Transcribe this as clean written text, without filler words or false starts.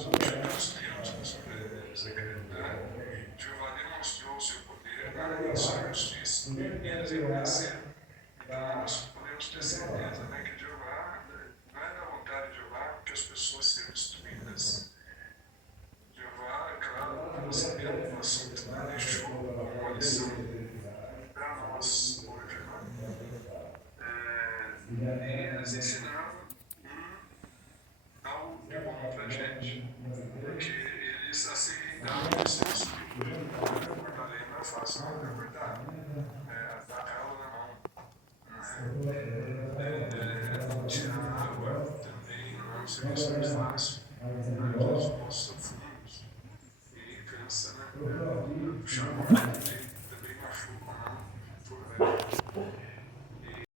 últimos tempos, secretário, Jeová demonstrou o seu poder na sua justiça e eles reconheceram. Então, nós podemos ter certeza, né, que Jeová, não é da vontade de Jeová que as pessoas sejam destruídas. Jeová, é claro, nós sabemos do assunto, né, deixou uma lição para nós hoje, e eles ensinaram algo de bom para a gente, porque eles aceitavam esse espírito. Recordar a lei não é fácil, não recordar. Atacá-lo na mão. Tirar água também não é um serviço muito fácil.